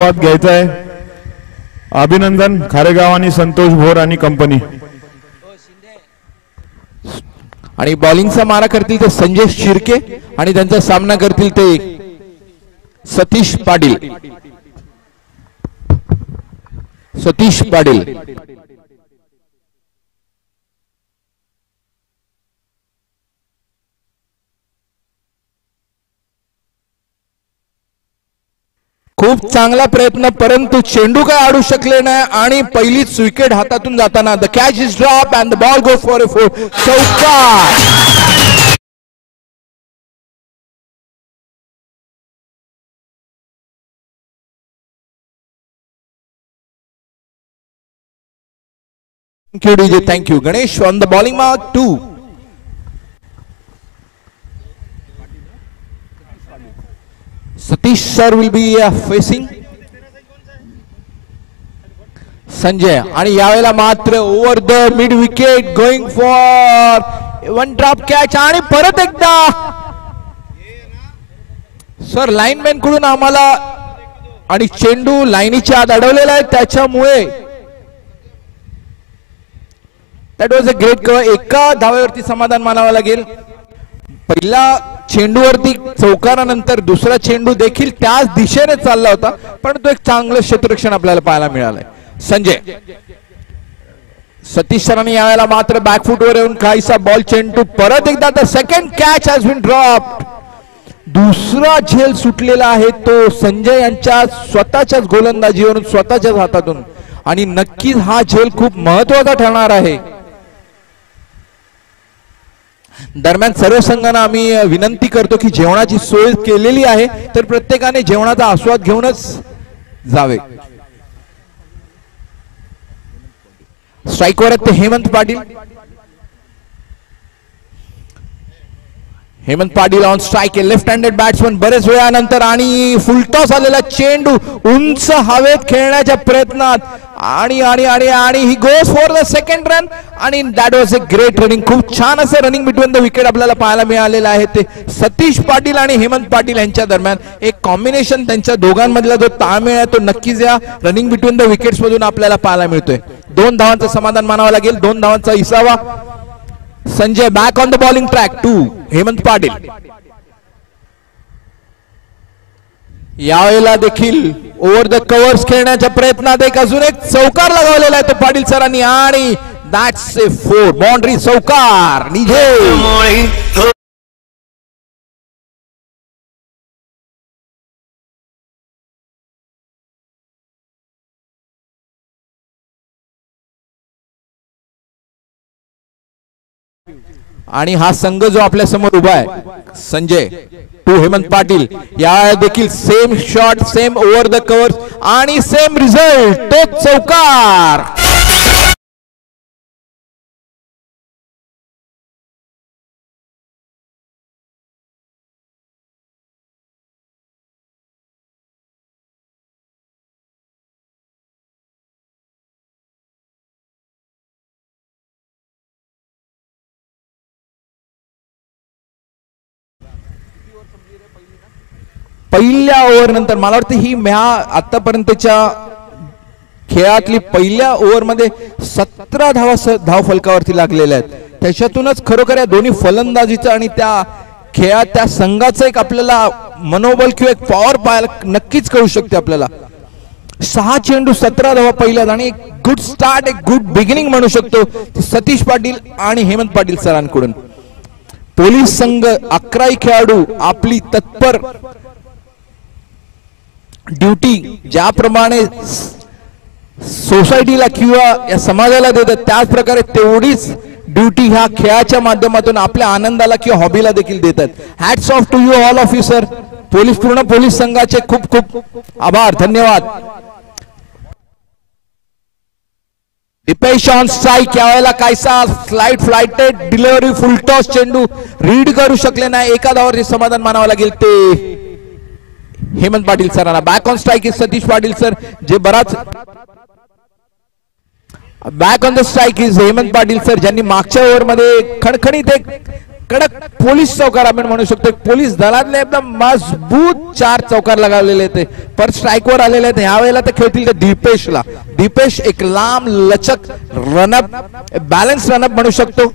घ्यायचा आहे. अभिनंदन खारेगाव आणि संतोष भोर आणि कंपनी. आणि बॉलिंगचा मारा करतील ते संजय शिर्के आणि त्यांचा सामना करतील ते सतीश पाटील. सतीश पाटील खूप चांगला प्रयत्न, परंतु चेंडू काय आडू शकले नाही आणि पहिलीच विकेट हातातून जाताना the catch is drop and the ball goes for a four. चौकार. Thank you DJ, thank you. Ganesh on the bowling mark 2. Satish sir will be facing Sanjay आणि यावेळेला मात्र over the mid wicket going for one drop catch आणि परत एकदा sir lineman कडून आम्हाला आणि चेंडू लाईनीच्या आत अडवलेला आहे, त्याच्यामुळे that was a great cover. एका धावेवरती समाधान मानावं लागेल. पहिला चेंडूवरती चौकारानंतर दुसरा चेंडू देखील त्याच दिशेने चालला होता, पण तो एक चांगलं क्षेत्ररक्षण आपल्याला पाहायला मिळालंय. संजय सतीश सरांनी यावेळेला मात्र बॅकफुटवर येऊन काहीसा बॉल चेंडू परत एकदा the second catch has been dropped. दुसरा झेल सुटलेला आहे तो संजय यांच्या स्वतःच्याच गोलंदाजीवरून, स्वतःच्याच हातातून, आणि नक्कीच हा झेल खूप महत्वाचा ठरणार आहे. दरम्यान सर्व संघांना आम्ही विनंती करतो की जेवणाची सोय केलेली आहे, तर प्रत्येकाने जेवणाचा आस्वाद घेऊनच जावे. स्ट्राईकवर आहेत ते Hemant Patil. Hemant Patil on strike, left handed batsman बरेच वेळानंतर, आणि फुलटॉस आलेला चेंडू उंच हवेत खेळण्याच्या प्रयत्नात, आणि आणि आणि आणि he goes for the second run, आणि that was a great running. खूप छान असं रनिंग बिटवीन द विकेट आपल्याला पाहायला मिळालेलं आहे. ते सतीश पाटील आणि हेमंत पाटील यांच्या दरम्यान एक कॉम्बिनेशन, त्यांच्या दोघांमधला जो ताळमेळ आहे तो नक्कीच या रनिंग बिटवीन द विकेट्स मधून आपल्याला पाहायला मिळतोय. 2 धावांचं समाधान मानावं लागेल, 2 धावांचा इसावा. Sanjay back on the bowling track to Hemant Patil. यावेळेला देखील ओव्हर द कव्हर्स खेळण्याच्या प्रयत्नात एक अजून एक चौकार लगावलेला आहे तो पाटील सरांनी, आणि दॅट्स ए 4 बाउंड्री. चौकार निघे. आणि हा संघ जो आपल्या समोर उभा आहे संजय टू हेमंत पाटील, या देखील same shot, same over the cover आणि सेम रिझल्ट, तो चौकार. पहिल्या ओव्हर नंतर मला वाटतं ही आतापर्यंतच्या खेळातली पहिल्या ओव्हर मध्ये 17 धाव फलकावरती लागलेल्या आहेत. त्याच्यातूनच खरोखर या दोन्ही फलंदाजीचं आणि त्या खेळात त्या संघाचं एक आपल्याला मनोबल किंवा एक पॉवर पाहायला नक्कीच कळू शकते आपल्याला. 6 चेंडू 17 धावा पहिल्यात, आणि एक गुड स्टार्ट, एक गुड बिगिनिंग म्हणू शकतो सतीश पाटील आणि हेमंत पाटील सरांकडून. पोलीस संघ 11 खेळाडू आपली तत्पर ड्युटी ज्याप्रमाणे सोसायटीला किंवा या समाजाला देतात, त्याच प्रकारे तेवढीच ड्युटी ह्या खेळाच्या माध्यमातून आपल्या आनंदाला किंवा हॉबीला देखील देतात. Hats off to you all officer. पूर्ण पोलीस संघाचे खूप खूप आभार, धन्यवाद. Dipesh on strike. यावेळेला कायसा स्लाइड फ्लाइटेड डिलिव्हरी, फुलटॉस चेंडू रीड करू शकले नाही. एका धावावरती समाधान मानावं लागेल ते हेमंत पाटील सरांना. Back on strike is Satish Patil sir, जे बराच back on the strike is Hemant Patil sir, ज्यांनी मागच्या ओव्हर मध्ये खणखणीत एक कडक पोलीस चौकार आपण म्हणू शकतो. पोलीस दलातले एकदम मजबूत 4 चौकार लगावलेले ते पर स्ट्राईकवर आलेले आहेत. यावेळेला ते खेळतील ते दीपेशला. दीपेश एक लांब लचक रनअप बॅलन्स रनअप म्हणू शकतो.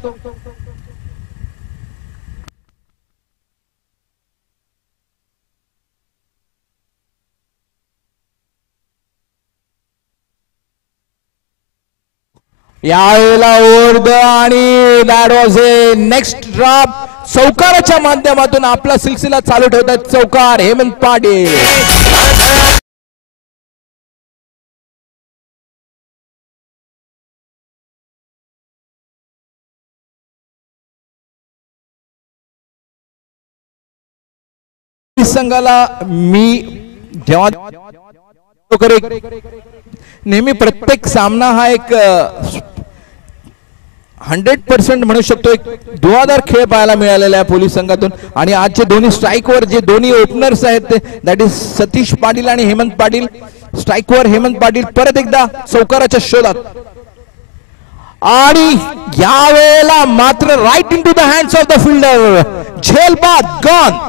यावेळेला ओव्हर आणि that was a next drop. चौकाराच्या माध्यमातून आपला सिलसिला चालू ठेवतात चौकार हेमंत पाटील. संघाला मी जेव्हा नेहमी प्रत्येक सामना हा एक 100% म्हणू शकतो एक धुवाधार खेळ पाहायला मिळालेला आहे पोलीस संघातून. आणि आजचे दोन्ही स्ट्राईकवर जे दोन्ही ओपनर्स आहेत ते दॅट इज सतीश पाटील आणि हेमंत पाटील. स्ट्राईकवर हेमंत पाटील परत एकदा चौकाराच्या शोधात. आणि यावेळेला मात्र right into the hands of the fielder. झेलबाद गॉन.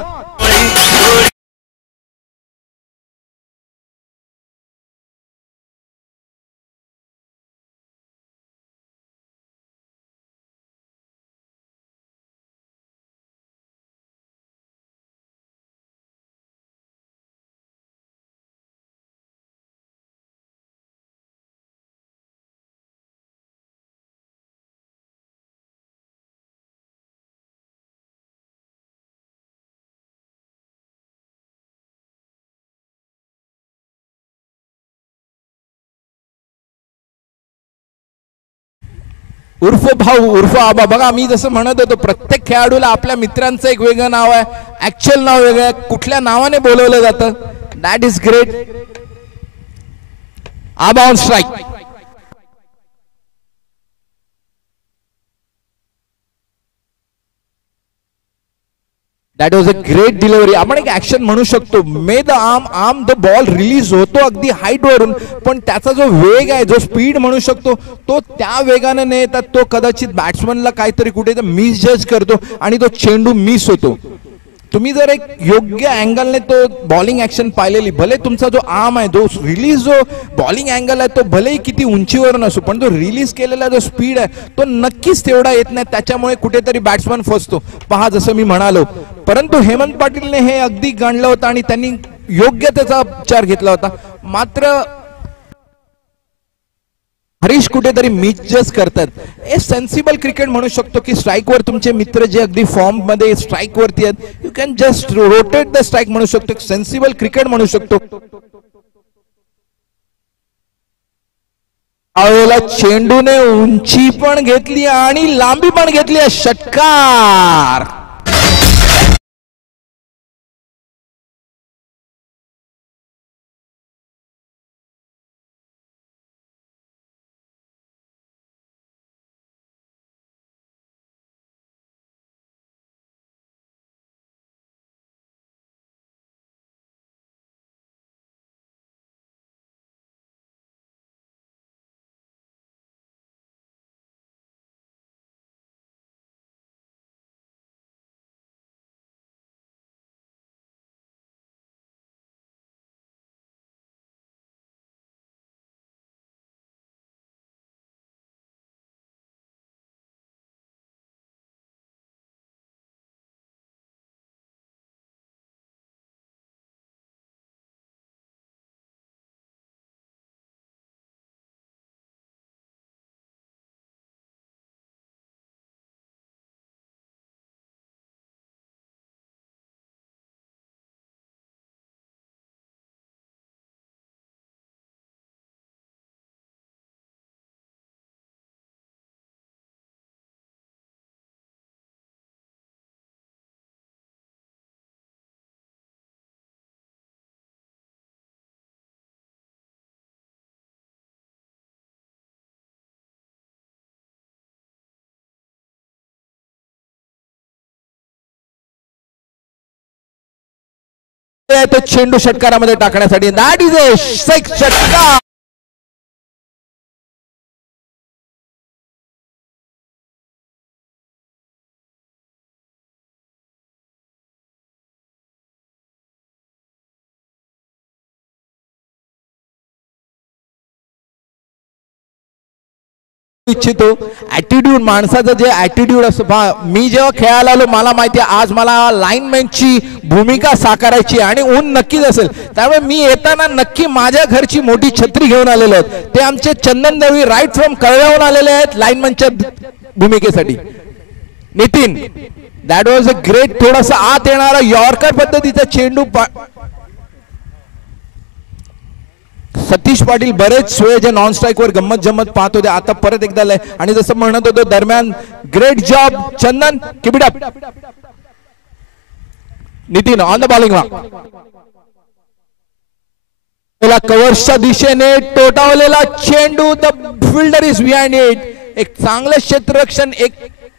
उर्फ भाऊ उर्फ आबा. बघा मी जसं म्हणत होतो प्रत्येक खेळाडूला आपल्या मित्रांचं एक वेगळं नाव आहे. ऍक्च्युअल नाव वेगळं आहे. कुठल्या नावाने बोलवलं जातं. That is great. Aba on strike. That was a great delivery. आपण एक ऍक्शन म्हणू शकतो. मे the arm the ball release होतो अगदी हाईट वरून, पण त्याचा जो वेग आहे जो स्पीड म्हणू शकतो तो त्या वेगाने न येतात तो कदाचित बॅट्समनला काहीतरी कुठे मिस जज करतो आणि तो चेंडू मिस होतो. तुम्ही जर एक योग्य अँगलने तो बॉलिंग ऍक्शन पाहिलेली, भले तुमचा जो आर्म आहे जो रिलीज जो बॉलिंग अँगल आहे तो भलेही किती उंचीवर नसो, पण जो रिलीज केलेला जो स्पीड आहे तो नक्कीच तेवढा येत नाही. त्याच्यामुळे कुठेतरी बॅट्समन फसतो. पहा जसं मी म्हणालो. परंतु हेमंत पाटीलने हे अगदी गाणलं होतं आणि त्यांनी योग्य त्याचा उपचार घेतला होता. मात्र हरीश कुठेतरी मिसजज करतात. हे सेन्सिबल क्रिकेट म्हणू शकतो की स्ट्राईकवर तुमचे मित्र जे अगदी फॉर्म मध्ये स्ट्राईक वरती आहेत, you can just rotate the strike म्हणू शकतो. सेन्सिबल क्रिकेट म्हणू शकतो. यावेळेला चेंडूने उंची पण घेतली आणि लांबी पण घेतली. षटकार. तो चेंडू षटकारामध्ये टाकण्यासाठी. दॅट इज अ षटकार. इच्छितो ऍटिट्यूड, माणसाचं जे ऍटिट्यूड असतं. मी जेव्हा खेळायला आलो मला माहिती आहे आज मला लाईनमॅनची भूमिका साकारायची आणि ऊन नक्कीच असेल. त्यामुळे मी येताना नक्की माझ्या घरची मोठी छत्री घेऊन आलेलो आहे. ते आमचे चंदन दळवी राईट फ्रॉम कळव्याहून आलेले आहेत लाईनमॅनच्या भूमिकेसाठी. Nitin, that was a great. थोडासा आत येणारा यॉर्कर पद्धतीचा चेंडू. सतीश पाटील बरेच वेळ जे नॉन स्ट्राईक वर गंमत जम्मत पाहत होते आता परत एकदा आणि जसं म्हणत होतो दरम्यान great job Chandan, keep it up. Nitin on the bowling. कव्हर्सच्या दिशेने टोटावलेला चेंडू. The fielder is behind it. एक चांगलं क्षेत्ररक्षण, एक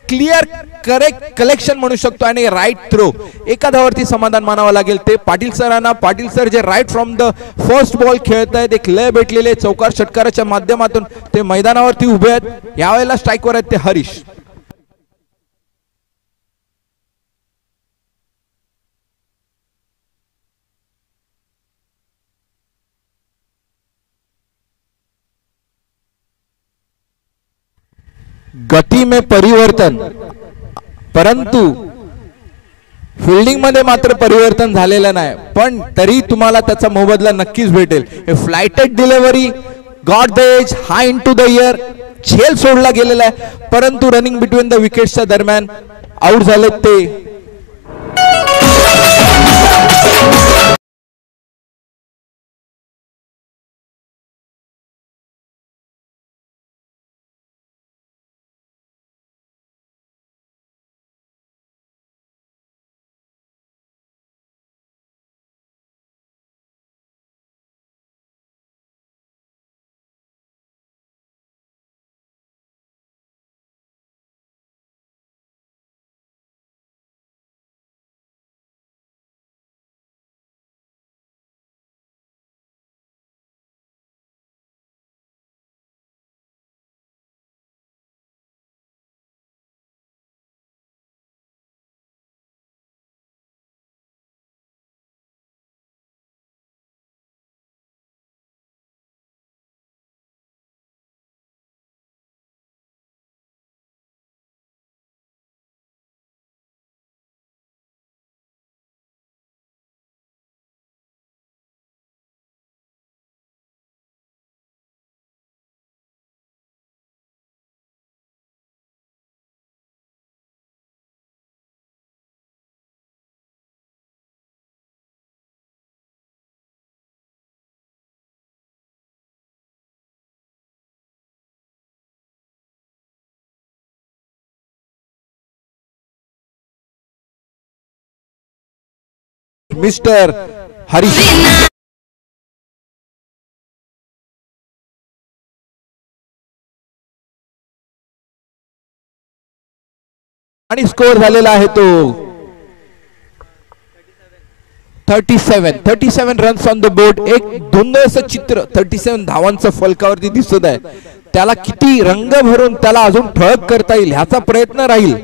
क्लिअर करेक्ट कलेक्शन म्हणू शकतो आणि राईट थ्रो. एका धावावरती समाधान मानावं लागेल ते पाटील सरांना. पाटील सर जे right from the first ball खेळत आहेत, एक लय भेटलेले चौकार षटकाराच्या माध्यमातून ते मैदानावरती उभे आहेत. यावेळेला स्ट्राईकवर आहेत ते हरीश. गती में परिवर्तन, परंतु फिल्डिंग मध्ये मात्र परिवर्तन झालेलं नाही. पण तरी तुम्हाला त्याचा मोबदला नक्कीच भेटेल. हे flighted delivery, got the edge, high into the air, झेल सोडला गेलेला आहे. परंतु रनिंग बिटवीन द विकेट्सच्या दरम्यान आउट झाले ते. मिस्टर हरीश आणि स्कोर झालेला आहे तो 37 रन्स ऑन द बोर्ड. एक धुंदळसं चित्र 37 धावांचं फलकावरती दिसत आहे. त्याला किती रंग भरून त्याला अजून ठळक करता येईल ह्याचा प्रयत्न राहील.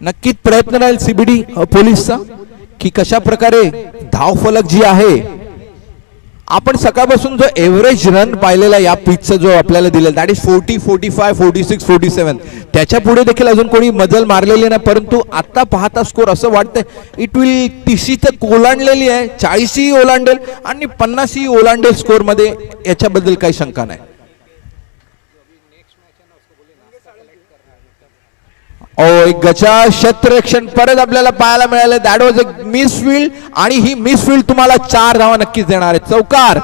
नक्कीच प्रयत्न राहील सीबीडी पोलीसचा की कशा प्रकारे धाव फलक जी आहे. आपण सकाळपासून जो एव्हरेज रन पाहिलेला या पिचचा जो आपल्याला दिलेला दॅट इज 40, 45, 46, 47. त्याच्या पुढे देखील अजून कोणी मजल मारलेली नाही. परंतु आता पाहता स्कोर असं वाटतंय इट विल 30 तर ओलांडलेली आहे, 40 ओलांडेल आणि 50 ओलांडेल स्कोर मध्ये. याच्याबद्दल काही शंका नाही. एक गचा क्षेत्ररक्षण परत आपल्याला पाहायला मिळालं. दॅट वॉज अ मिसफील्ड आणि ही मिसफील्ड तुम्हाला 4 धावा नक्कीच देणार आहे. चौकार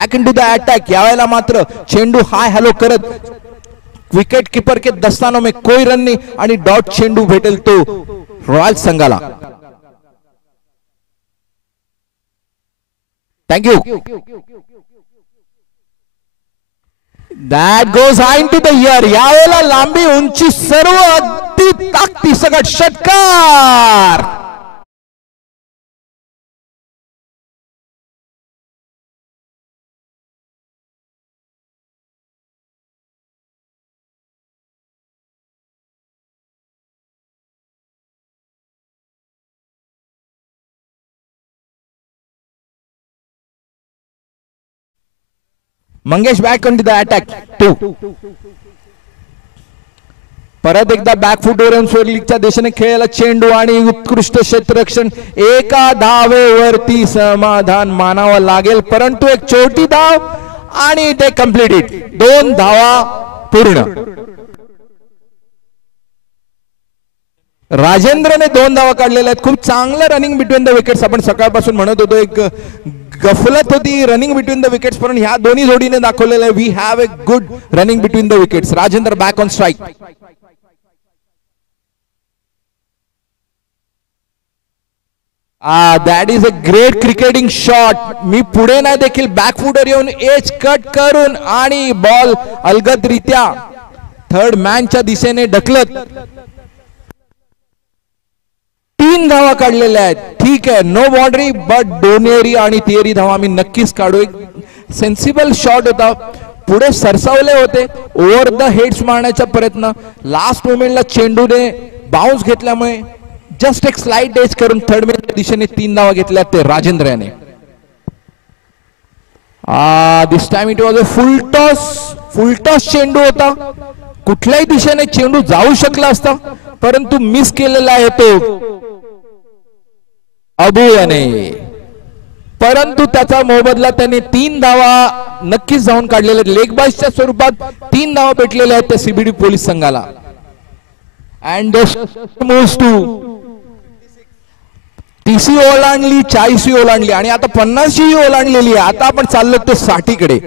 back into the attack. यावेळेला मात्र चेंडू हाय हॅलो करत विकेट कीपर के दस्तानों में कोई रन नहीं आणि डॉट चेंडू भेटेल तो रॉयल संघाला. Thank you. That goes high to the air. यावेळेला लांबी उंची सर्व अगदी ताकदी सकट षटकार. Mangesh back on to the attack. 2. परत एकदा बॅकफुटवर येऊन सुपर लीगच्या दिशेने खेळायला चेंडू आणि उत्कृष्ट क्षेत्ररक्षण. एका धावेवरती समाधान मानावं लागेल, परंतु एक छोटी धाव आणि ते कंप्लीटेड. 2 धावा पूर्ण. राजेंद्रने 2 धावा काढलेल्या आहेत. खूप चांगलं रनिंग बिटवीन द विकेट्स. आपण सकाळपासून म्हणत होतो एक गफलत होती रनिंग बिटवीन द विकेट्स, पण ह्या दोन्ही जोडीने दाखवलेलं आहे we have a good running between the wickets. Rajendra back on strike. That is a great cricketing shot. मी पुढे नाही देखील बॅकफुटवर येऊन एज कट करून आणि बॉल अलगदरित्या थर्ड मॅनच्या दिशेने ढकलत 3 धावा काढलेल्या आहेत. ठीक आहे, नो बाउंड्री बट दोनेरी आणि तिहेरी धावा मी नक्कीच काढू. एक सेन्सिबल शॉट होता. पुढे सरसावले होते, ओव्हर द हेड्स मारण्याचा प्रयत्न. लास्ट मोमेंटला चेंडूने बाउन्स घेतल्यामुळे जस्ट एक स्लाइड एज करून थर्ड मॅनच्या दिशेने 3 धावा घेतल्या ते राजेंद्र याने. This time it was a full toss चेंडू होता. कुठल्याही दिशेने चेंडू जाऊ शकला असता, परंतु मिस केलेला आहे तो अबू याने. परंतु त्याचा मोबदला त्याने 3 धावा नक्कीच जाऊन काढलेले. लेग बाईसच्या स्वरूपात 3 धावा भेटलेल्या आहेत त्या सीबीडी पोलीस संघाला. अँड मोस्ट टू 30 ओलांडली, 40 ओलांडली आणि आता 50 ओलांडलेली आहे. आता आपण चाललो ते 60 कडे.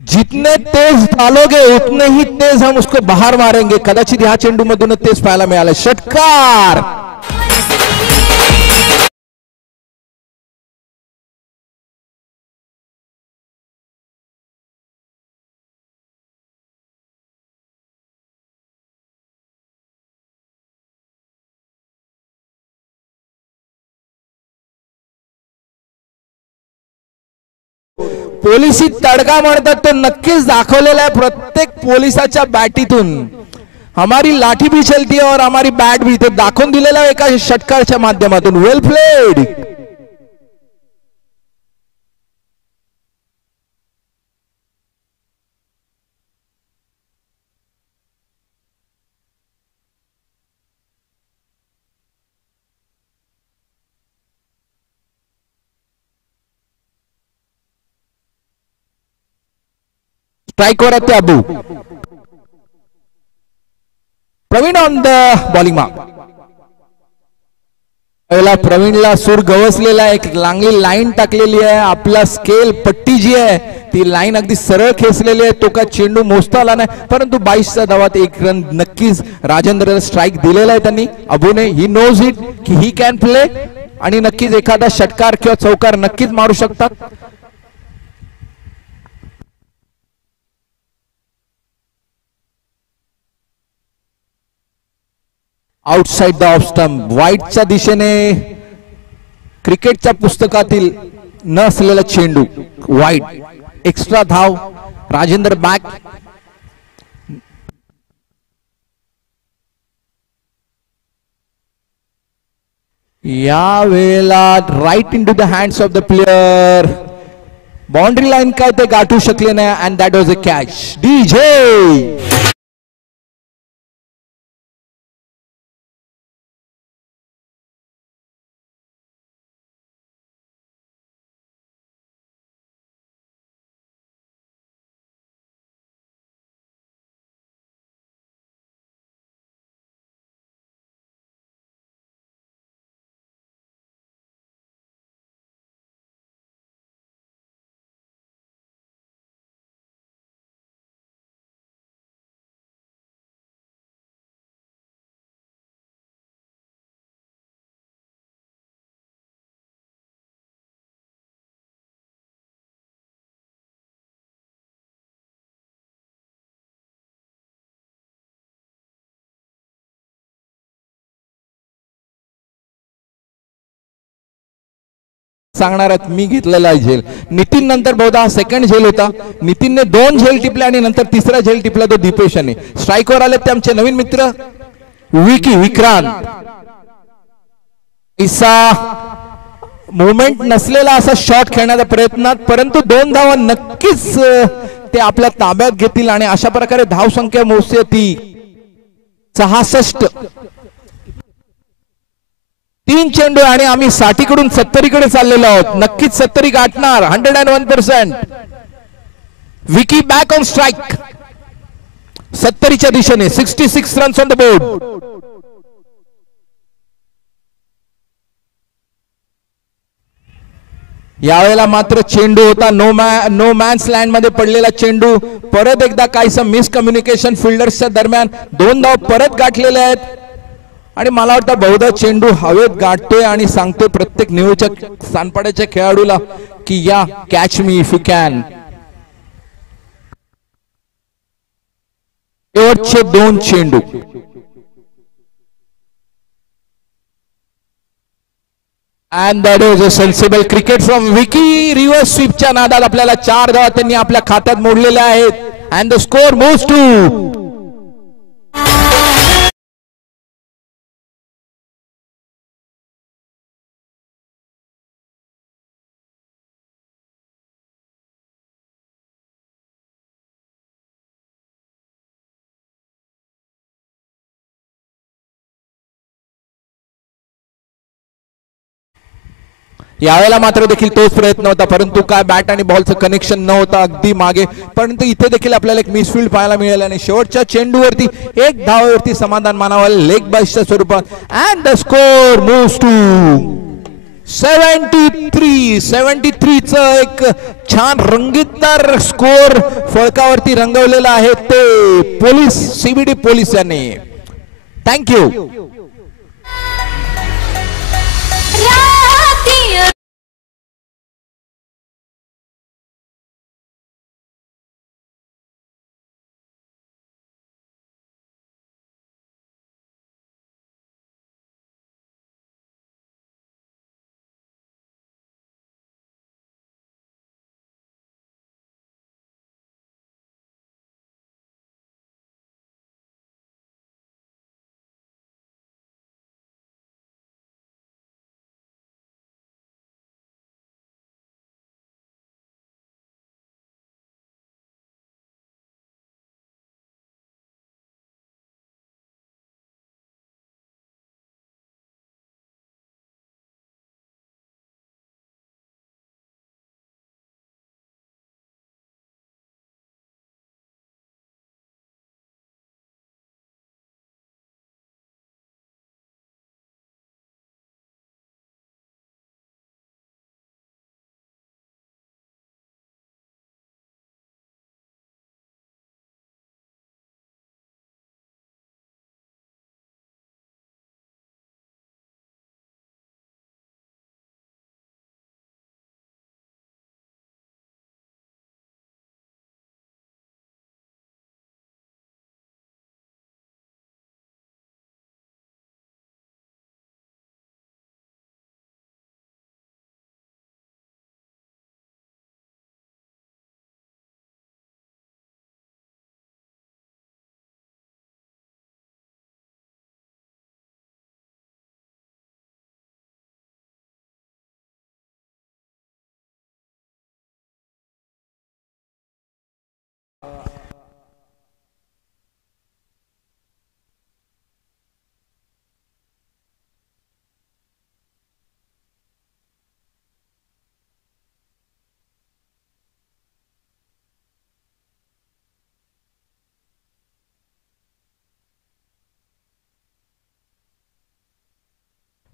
जितने तेज डालोगे उतने ही तेज हम उसको बाहर मारेंगे. कदाचित ह्या चेंडू मधून तेज पाहायला मिळालं. षटकार. पोलिसी तडका म्हणतात तो नक्कीच दाखवलेला आहे प्रत्येक पोलिसाच्या बॅटीतून. हमारी लाठी भी चलती है और हमारी बॅट भी. ते दाखवून दिलेला आहे एका षटकारच्या माध्यमातून. वेल प्लेड. स्ट्राइकवर आहेत ते Abu. Praveen on the bowling mark. प्रवीणला सूर गवसलेला आहे. एक लांगली लाईन टाकलेली आहे. आपला स्केल पट्टी जी आहे ती लाईन अगदी सरळ खेचलेली आहे. तो का चेंडू मोजता आला नाही, परंतु 22च्या धावात 1 रन नक्कीच राजेंद्रला स्ट्राईक दिलेला आहे त्यांनी. अबूने ही नोज इट की ही कॅन प्ले आणि नक्कीच एखादा षटकार किंवा चौकार नक्कीच मारू शकतात. Outside the off stump. व्हाईटच्या दिशेने क्रिकेटच्या पुस्तकातील न असलेला चेंडू. व्हाईट. एक्स्ट्रा धाव. राजेंद्र बॅक. या वेळेला right into the hands of the player. Boundary line काय ते गाठू शकले नाही and that was a catch. DJ सांगणार आहेत मी घेतलेला झेल. नितीन नंतर बहुधा हा सेकंड झेल होता. नितीनने 2 झेल टिपले आणि नंतर तिसरा झेल टिपला तो दीपेशाने. स्ट्राईकवर आले ते आमचे नवीन मित्र विक्रांत. इसा मुवमेंट नसलेला असा शॉट खेळण्याचा प्रयत्नात, परंतु 2 धावा नक्कीच ते आपल्या ताब्यात घेतील आणि अशा प्रकारे धावसंख्या मोजते ती 66. 3 चेंडू आणि आम्ही 60 कडून 70 कडे चाललेलो आहोत. नक्कीच 70 गाठणार. 101%. विकी बॅक ऑन स्ट्राइक 70 च्या दिशेने. 66 रन्स ऑन द बोर्ड. यावेळेला मात्र चेंडू होता नो मॅन्स लँड मध्ये पडलेला चेंडू. परत एकदा काहीसं मिसकम्युनिकेशन फिल्डर्सच्या दरम्यान. 2 धाव परत गाठलेले आहेत आणि मला वाटतं बहुधा चेंडू हवेत गाठतोय आणि सांगतोय प्रत्येक नियोजक सानपाड्याच्या खेळाडूला की या catch me if you can. शेवटचे 2 चेंडू. And that is a sensible cricket from Vicky. Reverse sweepच्या नादात आपल्याला 4 धावा त्यांनी आपल्या खात्यात मोडलेल्या आहेत. And the score moves to यावेळेला मात्र देखील तोच प्रयत्न होता, परंतु काय बॅट आणि बॉलचं कनेक्शन न होता अगदी मागे. परंतु इथे देखील आपल्याला एक मिसफील्ड पाहायला मिळाला आणि शेवटच्या चेंडूवरती 1 धावेवरती समाधान मानावं लेग बायच्या स्वरूपात. And the score moves to 73. 73 च एक छान रंगीतदार स्कोर फळकावरती रंगवलेला आहे ते पोलीस CBD पोलीस यांनी. थँक्यू.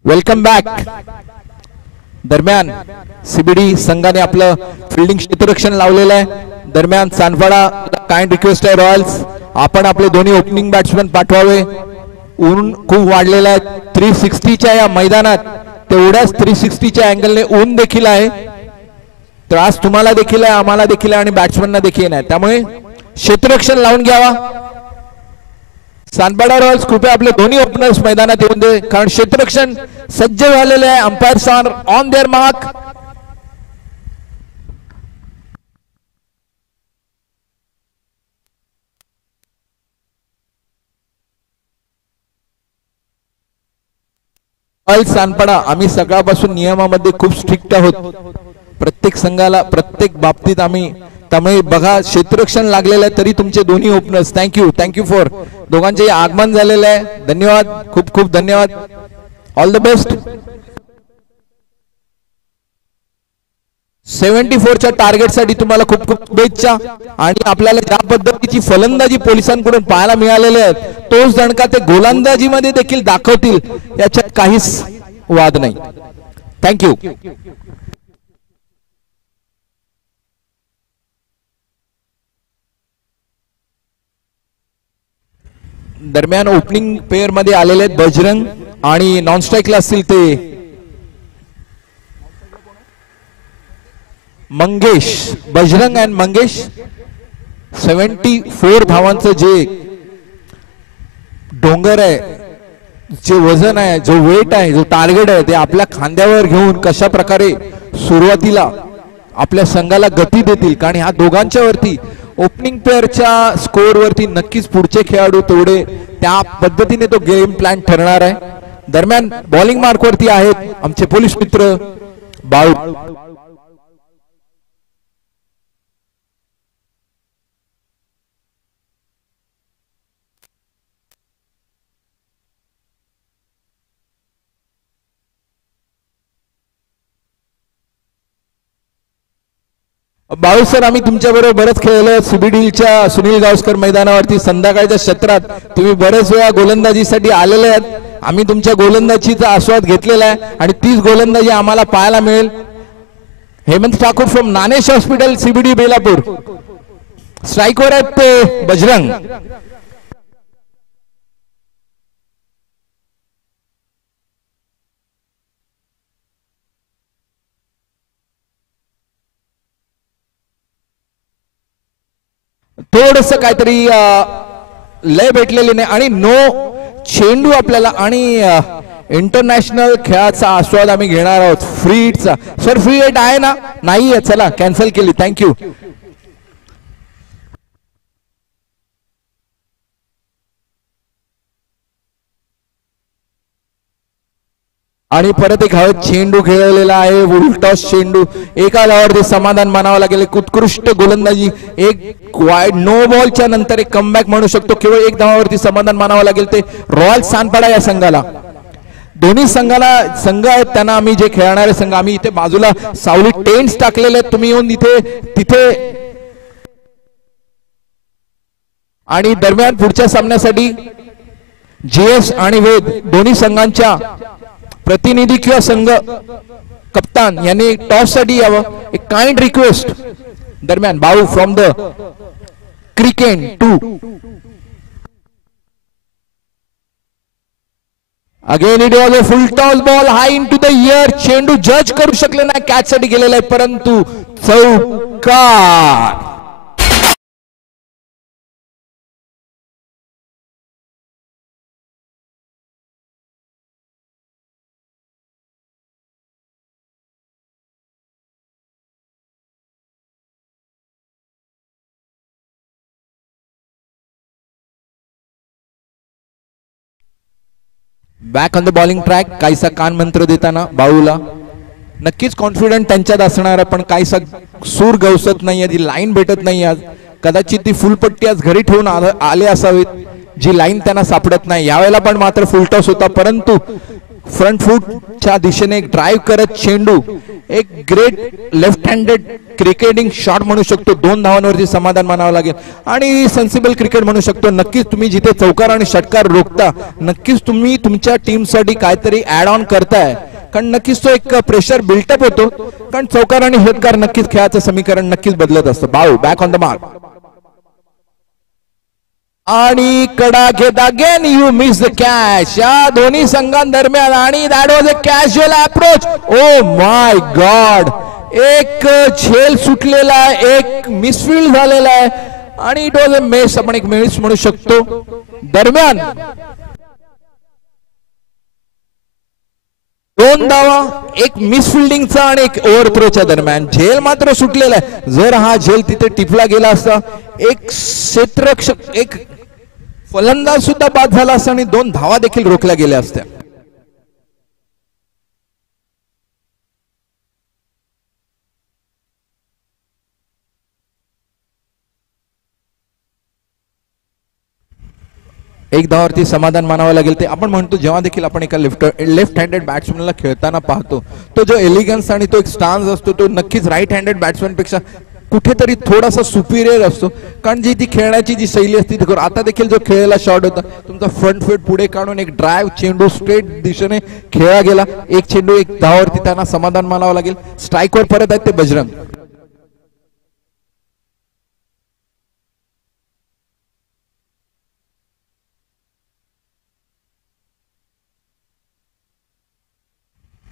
Welcome back. दरम्यान CBD संघाने आपलं फिल्डिंग क्षेत्ररक्षण लावलेलं आहे. दरम्यान सानपाडा काइंड रिक्वेस्ट आहे रॉयल्स, आपण आपले दोन्ही ओपनिंग बॅट्समॅन पाठवावे. ऊन खूप वाढलेलं आहे 360च्या या मैदानात. तेवढ्याच 360च्या अँगलने ऊन देखील आहे. त्रास तुम्हाला देखील आहे, आम्हाला देखील आहे आणि बॅट्समॅनना देखील आहे. त्यामुळे क्षेत्ररक्षण लावून घ्यावा. सानपाडा रॉयल्स कृपया आपले दोन्ही ओपनर्स मैदानात येऊन दे, कारण क्षेत्ररक्षण सज्ज झालेले आहे. Umpires are on their mark. Sanpada आम्ही सकाळपासून नियमामध्ये खूप स्ट्रिक्ट आहोत. प्रत्येक संघाला प्रत्येक बाबतीत आम्ही त्यामुळे बघा क्षेत्ररक्षण लागलेलं आहे तरी तुमचे दोन्ही ओपनर्स थँक्यू फॉर दोघांचे आगमन झालेलं आहे. धन्यवाद खूप खूप धन्यवाद. All the best. 74 च्या टार्गेट साठी तुम्हाला खूप खूप शुभेच्छा. आणि आपल्याला ज्या पद्धतीची फलंदाजी पोलिसांकडून पाहायला मिळालेली आहे तोच दणका ते गोलंदाजी मध्ये देखील दाखवतील याच्यात काहीच वाद नाही. थँक्यू. दरम्यान ओपनिंग पेअर मध्ये आलेले आहेत बजरंग आणि नॉन स्ट्राईकला असतील ते मंगेश. बजरंग अँड मंगेश. 74 धावांचं जे डोंगर आहे, जे वजन आहे, जो वेट आहे, जो टार्गेट आहे ते आपल्या खांद्यावर घेऊन कशा प्रकारे सुरुवातीला आपल्या संघाला गती देतील. कारण ह्या दोघांच्या वरती ओपनिंग पेअरच्या स्कोअर वरती नक्कीच पुढचे खेळाडू तेवढे त्या पद्धतीने तो गेम प्लॅन ठरणार आहे. दरम्यान बॉलिंग मार्क वरती आहेत आमचे पोलीस मित्र बाळू. बाळू सर आम्ही तुमच्या बरोबर बरेच खेळलो. सीबीडीच्या सुनील गावस्कर मैदानावरती संध्याकाळच्या क्षेत्रात तुम्ही बरेच वेळा गोलंदाजीसाठी आलेले आहेत. आम्ही तुमच्या गोलंदाजीचा आस्वाद घेतलेला आहे आणि तीच गोलंदाजी आम्हाला पाहायला मिळेल. Hemant Thakur from Nanesh hospital CBD Belapur. स्ट्राईकवर आहेत ते बजरंग. थोडस काहीतरी लय भेटलेली नाही आणि नो चेंडू आपल्याला आणि इंटरनॅशनल खेळाचा आस्वाद आम्ही घेणार आहोत. फ्री हिटचा सर फ्री हिट आहे ना? नाही आहे, चला कॅन्सल केली. थँक्यू. आणि परत एक हवेत चेंडू खेळलेला आहे. उलटॉस चेंडू. एका धावावरती समाधान मानावं लागेल. उत्कृष्ट गोलंदाजी. एक वाईड नो बॉलच्या नंतर एक कमबॅक म्हणू शकतो. केवळ एक धावावरती समाधान मानावं लागेल ते रॉयल सानपाडा या संघाला. दोन्ही संघ आहेत त्यांना आम्ही जे खेळणारे संघ आम्ही इथे बाजूला सावली टेंट्स टाकलेले आहेत. तुम्ही येऊन तिथे आणि दरम्यान पुढच्या सामन्यासाठी जीएस आणि वेद दोन्ही संघांच्या प्रतिनिधी किंवा संघ कप्तान यांनी टॉस साठी यावं. एक काइंड रिक्वेस्ट. दरम्यान Balu from the cricket 2. Again it was a full toss ball high into the air. चेंडू जज करू शकले नाही, कॅच साठी गेलेला आहे परंतु चौकार. Back on the bowling track. काहीसा कान मंत्र देताना बाळूला नक्कीच कॉन्फिडंट त्यांच्यात असणार आहे पण काहीसा सूर गवसत नाही. ती लाईन भेटत नाही आज. कदाचित ती फुलपट्टी आज घरी ठेवून आले असावेत, जी लाईन त्यांना सापडत नाही. यावेळेला पण मात्र फुलटॉस होता परंतु फ्रंट फूटच्या दिशेने एक ड्राईव्ह करत चेंडू एक great left handed cricketing shot म्हणू शकतो. 2 धावांवरती समाधान मानावं लागेल आणि सेन्सिबल क्रिकेट म्हणू शकतो. नक्कीच तुम्ही जिथे चौकार आणि षटकार रोखता नक्कीच तुम्ही तुमच्या टीमसाठी काहीतरी ऍड ऑन करताय. कारण नक्कीच तो एक प्रेशर बिल्टअप होतो. कारण चौकार आणि षटकार नक्कीच खेळाचं समीकरण नक्कीच बदलत असतं. Balu back on the mark आणि कडा घेत again you miss the catch या दोन्ही संघांदरम्यान. आणि that was a casual approach. Oh my God. एक झेल सुटलेला आहे, एक मिसफील्ड झालेला आहे आणि इट वॉज अ मिस. आपण एक मिस म्हणू शकतो. दरम्यान 2 धावा, एक मिसफिल्डिंगचा आणि एक ओव्हरथ्रोच्या दरम्यान. झेल मात्र सुटलेला आहे. जर हा झेल तिथे टिपला गेला असता एक क्षेत्ररक्षक एक फलंदाज सुद्धा बाद झाला असता आणि 2 धावा देखील रोखल्या गेल्या असत्या. एक धावावरती समाधान मानावं लागेल. ते आपण म्हणतो जेव्हा देखील आपण एका लेफ्ट हँडेड बॅट्समॅनला खेळताना पाहतो, तो जो एलिगन्स आणि तो एक स्टान्स असतो तो नक्कीच राईट हँडेड बॅट्समॅन पेक्षा कुठेतरी थोडासा सुपिरियर असतो. कारण जी ती खेळण्याची जी शैली असते ती आता देखील जो खेळलेला शॉट होता तुमचा फ्रंट फूट पुढे काढून एक ड्राईव्ह चेंडू स्ट्रेट दिशेने खेळला गेला. एक चेंडू एक धावावरती त्यांना समाधान मानावं लागेल. स्ट्राईकवर परत आहेत ते बजरंग.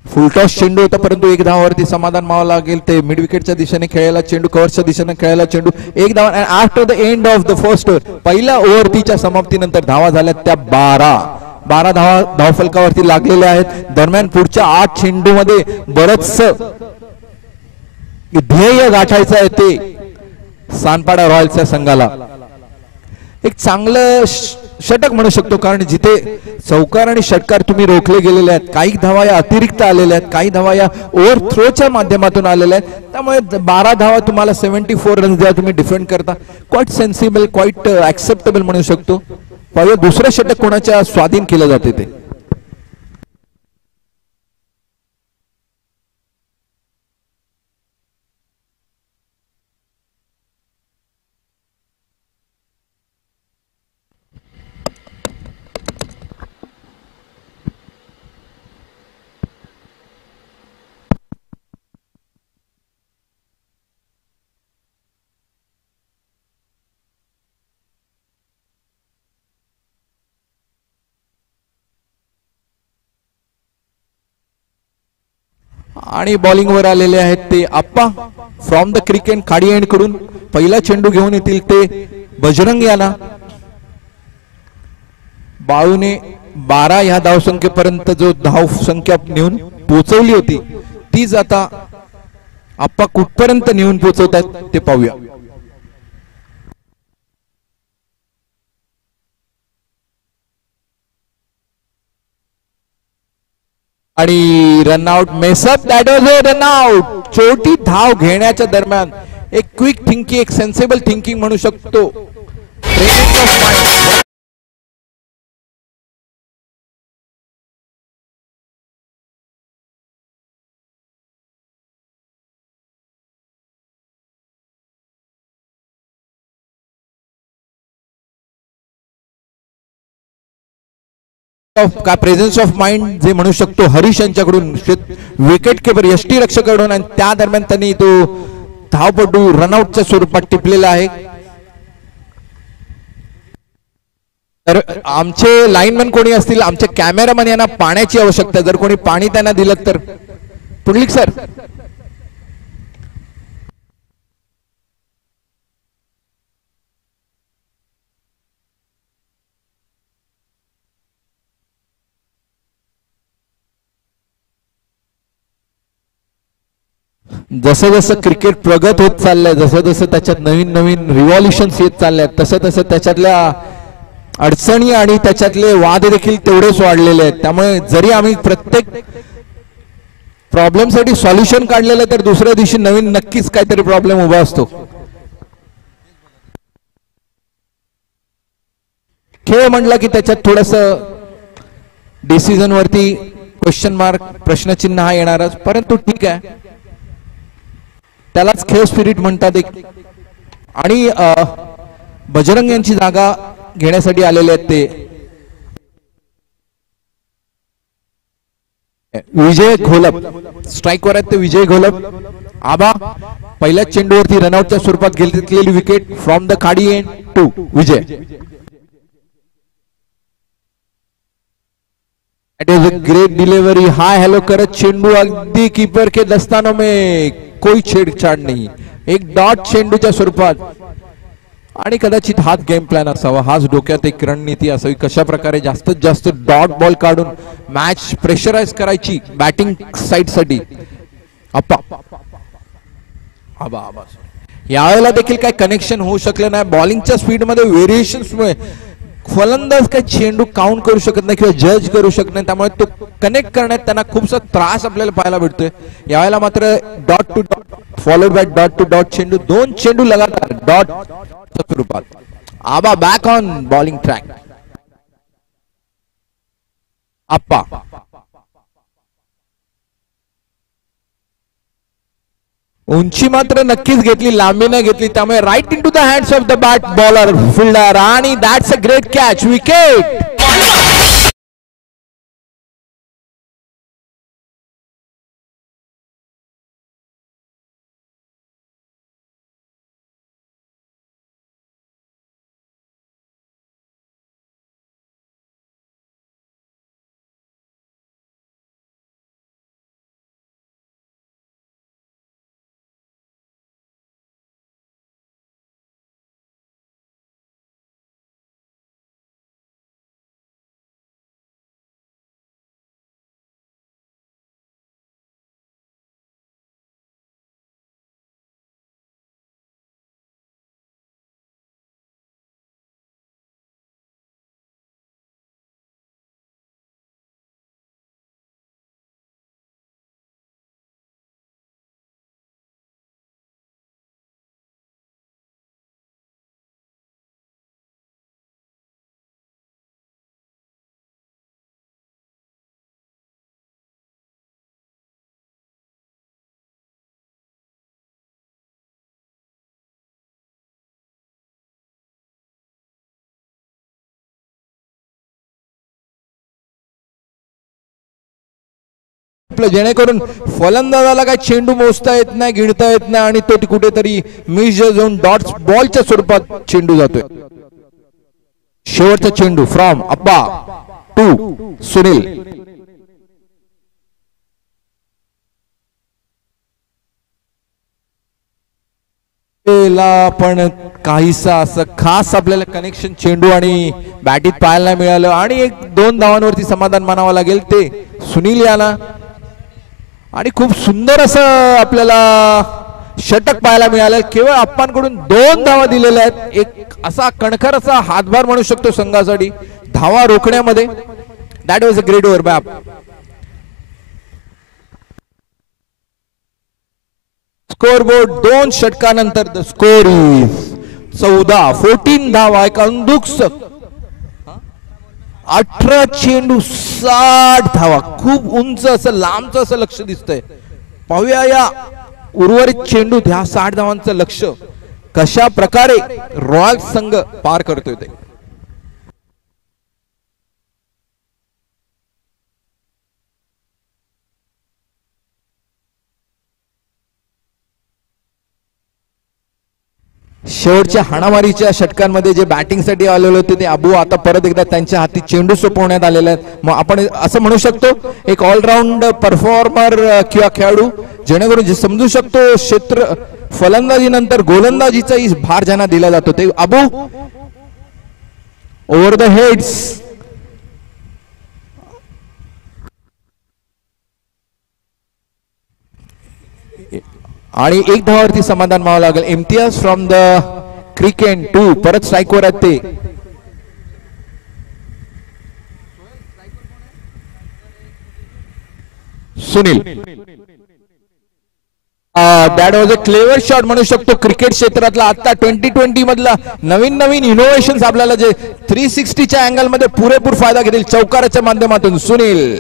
फुलटॉस चेंडू होता परंतु एक धावावरती समाधान मानावं लागेल. ते मिड विकेटच्या दिशेने खेळायला चेंडू, कव्हरच्या दिशेने खेळायला चेंडू, एक धावा. And after the end of the first over, पहिल्या ओव्हरच्या समाप्तीनंतर धावा झाल्या त्या 12 धावा धावफलकावरती लागलेल्या आहेत. दरम्यान पुढच्या 8 चेंडूमध्ये बरंच ध्येय गाठायचं आहे ते सानपाडा रॉयल्सच्या संघाला. एक चांगलं षटक म्हणू शकतो, कारण जिथे चौकार आणि षटकार तुम्ही रोखले गेलेले आहेत, काही धावा या अतिरिक्त आलेल्या आहेत, काही धावा या ओव्हर थ्रोच्या माध्यमातून आलेल्या आहेत. त्यामुळे 12 धावा तुम्हाला 74 रन्स जेव्हा तुम्ही डिफेंड करता, क्वाईट सेन्सिबल, क्वाईट ऍक्सेप्टेबल म्हणू शकतो. पाहूया दुसरं षटक कोणाच्या स्वाधीन केलं जाते ते. आणि बॉलिंग वर आलेले आहेत ते आप्पा फ्रॉम द क्रिकेट खाडी एंड कडून. पहिला चेंडू घेऊन येतील ते बजरंग याना. 12 ह्या धावसंख्येपर्यंत जो धावसंख्या नेऊन पोहोचवली होती तीच आता आप्पा कुठपर्यंत नेऊन पोहोचवतात ते पाहूया. आणि run out mess up, that was a run out. छोटी धाव घेण्याच्या दरम्यान एक क्विक थिंकिंग, एक सेन्सिबल थिंकिंग म्हणू शकतो. का प्रेझेन्स ऑफ माइंड जे म्हणू शकतो हरीश यांच्याकडून, विकेट किपर यष्टी रक्षकाकडून, आणि त्या दरम्यान त्यांनी तो धावपटू रनआउटच्या स्वरूपात टिपलेला आहे. तर आमचे लाईनमॅन कोणी असतील, आमचे कॅमेरामॅन यांना पाण्याची आवश्यकता, जर कोणी पाणी त्यांना दिलं तर. पुंडलिक सर. जसं जसं क्रिकेट प्रगत होत चाललंय, जसं जसं त्याच्यात नवीन नवीन रिव्हॉल्युशन्स येत चालले आहेत, तसं तसं त्याच्यातल्या अडचणी आणि त्याच्यातले वाद देखील तेवढेच वाढलेले आहेत. त्यामुळे जरी आम्ही प्रत्येक प्रॉब्लेमसाठी सॉल्युशन काढलेलं तर दुसऱ्या दिवशी नवीन नक्कीच काहीतरी प्रॉब्लेम उभा असतो. खेळ म्हटला की त्याच्यात थोडस डिसिजन वरती क्वेश्चन मार्क, प्रश्नचिन्ह हा येणारच, परंतु ठीक आहे, त्यालाच खेळ स्पिरिट म्हणतात. आणि बजरंग यांची जागा घेण्यासाठी आलेले आहेत ते विजय घोलप. स्ट्राईकवर आहेत ते विजय घोलप. आबा पहिल्या चेंडूवरती रनआउटच्या स्वरूपात घेतलेली wicket from the Khadi end to Vijay. It is a great delivery. Hi hello करत चेंडू अगदी कीपर के दस्तानों में कोई छेडछाड नाही, एक डॉट चेंडूच्या स्वरूपात. आणि कदाचित हाच गेम प्लॅन असावा, हाच डोक्यात एक रणनीती असावी, कशा प्रकारे जास्तीत जास्त डॉट बॉल काढून मॅच प्रेशराइज करायची बॅटिंग साइड साठी. आबा आबा यावेळेला देखील काही कनेक्शन होऊ शकलं नाही. बॉलिंगच्या स्पीड मध्ये व्हेरिएशन्समुळे फलंदाज काही चेंडू काउंट करू शकत नाही किंवा जज करू शकत नाही, त्यामुळे तो कनेक्ट करण्यात त्यांना खूपसा त्रास आपल्याला पाहायला भेटतोय. यावेळेला मात्र dot two dot followed by dot two dot चेंडू, 2 चेंडू लगातार डॉट स्वरूपात. Aba back on bowling track. Appa उंची मात्र नक्कीच घेतली, लांबी नाही घेतली, त्यामुळे right into the hands of the bat bowler fielder आणि that's a great catch, wicket. जेणेकरून फलंदाजाला काय चेंडू मोजता येत नाही, गिळता येत नाही आणि तो कुठेतरी मिस जाऊन डॉट्स बॉलच्या स्वरूपात चेंडू जातोय. शेवटचा चेंडू फ्रॉम अब्बा टू सुनील. पण काहीसा असं खास आपल्याला कनेक्शन चेंडू आणि बॅटीत पाहायला मिळालं आणि 1-2 धावांवरती समाधान मानावं लागेल ते सुनील याला. आणि खूप सुंदर असं आपल्याला षटक पाहायला मिळालं. केवळ अप्पांकडून 2 धावा दिलेल्या आहेत. एक असा कणखर असा हातभार म्हणू शकतो संघासाठी धावा रोखण्यामध्ये. That was a great over by Appa. Scoreboard 2 षटकानंतर द स्कोर इज 14 धावा. एक अंधुकस 18 चेंडू 60 धावा. खूप उंच असं लांबचं असं लक्ष दिसतंय. पाहूया या उर्वरित चेंडूत ह्या 60 धावांचं लक्ष कशा प्रकारे रॉयल संघ पार करतोय ते. शेवटच्या हाणामारीच्या षटकांमध्ये जे बॅटिंग साठी आलेले होते ते अबू आता परत एकदा त्यांच्या हाती चेंडू सोपवण्यात आलेले आहेत. मग आपण असं म्हणू शकतो एक ऑलराऊंड परफॉर्मर किंवा खेळाडू, जेणेकरून जे समजू शकतो क्षेत्र फलंदाजी नंतर गोलंदाजीचाही भार ज्यांना दिला जातो ते अबू. ओव्हर द हेड्स आणि 1 धावावरती समाधान मावावं लागेल. इम्तियाज फ्रॉम द क्रिकेट 2 परत स्ट्राईकवर आहेत ते. Sunil. That was a clever shot म्हणू शकतो क्रिकेट क्षेत्रातला आता 2020 मधला नवीन इनोव्हेशन आपल्याला जे 360च्या अँगल मध्ये पुरेपूर फायदा घेतील चौकाराच्या माध्यमातून सुनील.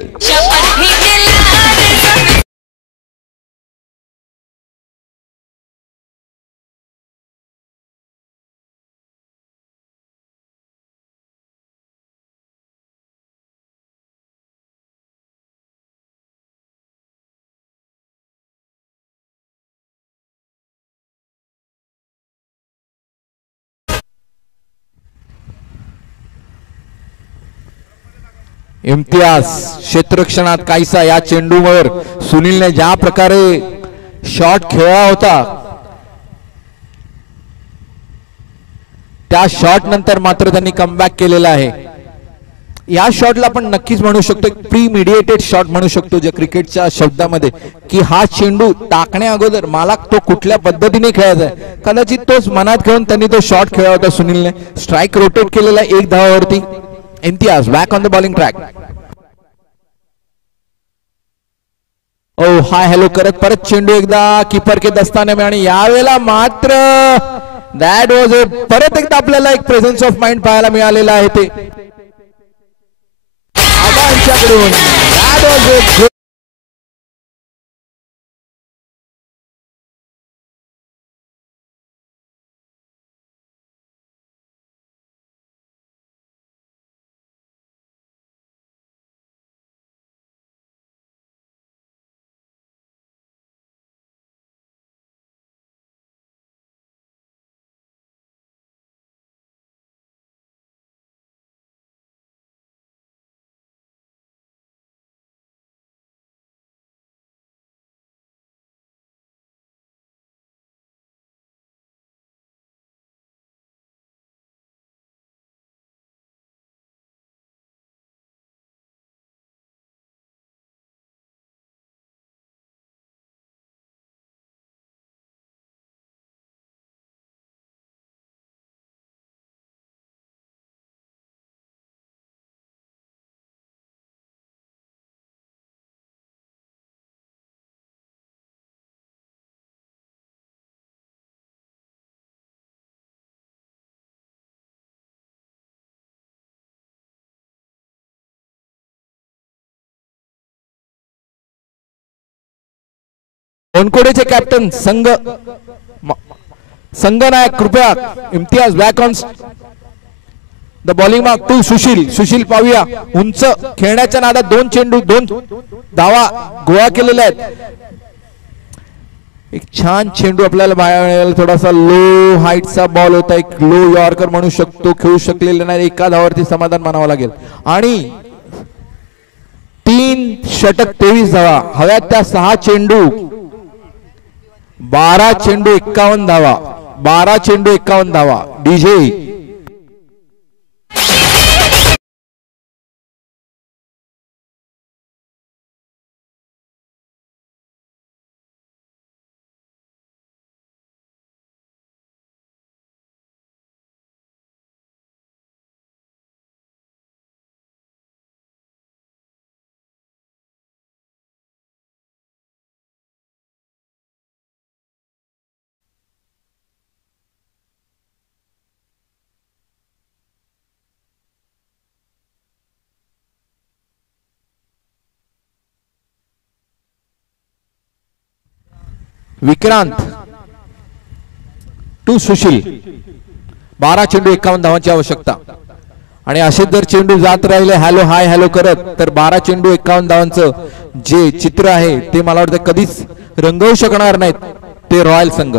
इम्तियाज क्षेत्ररक्षणात काहीसा या चेंडूवर सुनीलने ज्या प्रकारे शॉट खेळला होता त्या शॉट नंतर मात्र त्यांनी कमबॅक केलेला आहे. या शॉटला आपण नक्कीच म्हणू शकतो प्री मीडिएटेड शॉट म्हणू शकतो जे क्रिकेटच्या शब्दामध्ये की हा चेंडू टाकण्या अगोदर मला तो कुठल्या पद्धतीने खेळायचा आहे कदाचित तोच मनात घेऊन त्यांनी तो शॉट खेळला होता सुनीलने. स्ट्राइक रोटेट केलेला 1 धावावरती. Imtiaz back on the bowling track. Oh hi hello करत परत चेंडू एकदा कीपर के दस्ताने में आणि यावेळेला मात्र दॅट वॉज परत एकदा आपल्याला एक प्रेझेन्स ऑफ माइंड पाहायला मिळालेला आहे ते त्यांच्याकडून. That was a good. वनकोडेचे कॅप्टन संगनायक कृपया Imtiaz back on the bowling mark to Sushil पाहूया. उंच खेळण्याच्या नादात 2 चेंडू 2 धावा गोळा केलेल्या आहेत. एक छान चेंडू आपल्याला मिळाला. थोडासा लो हाईटचा बॉल होता. एक लो यॉर्कर म्हणू शकतो. खेळू शकलेला नाही. एका धावावरती समाधान मानावं लागेल. आणि 3 षटक 23 धावा हव्यात त्या 6 चेंडू 12 चेंडू 51 धावा. 12 चेंडू 51 धावा. DJ Vikrant to Sushil. 12 चेंडू 51 धावांची आवश्यकता. आणि असे जर चेंडू जात राहिले हॅलो हाय हॅलो करत तर 12 चेंडू 51 धावांचं जे चित्र आहे ते मला वाटतं कधीच रंगवू शकणार नाहीत ते रॉयल संघ.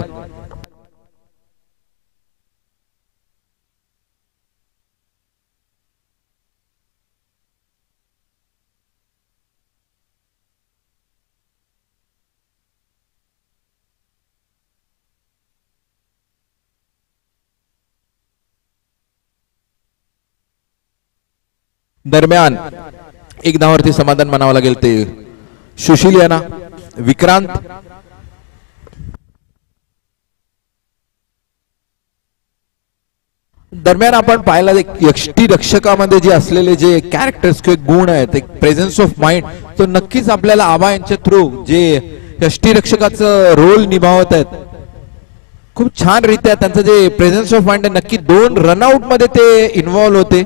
दरम्यान 1 धावावरती समाधान मानावं लागेल ते सुशील यांना. विक्रांत दरम्यान आपण पाहिला यष्टी रक्षकामध्ये जे असलेले जे कॅरेक्टर्स किंवा गुण आहेत एक प्रेझेन्स ऑफ माइंड तो नक्कीच आपल्याला आबा यांच्या थ्रू जे यष्टी रक्षकाचं रोल निभावत आहेत खूप छान रित्या त्यांचं जे प्रेझेन्स ऑफ माइंड आहे नक्की 2 रनआउट मध्ये ते इन्व्हॉल्व होते.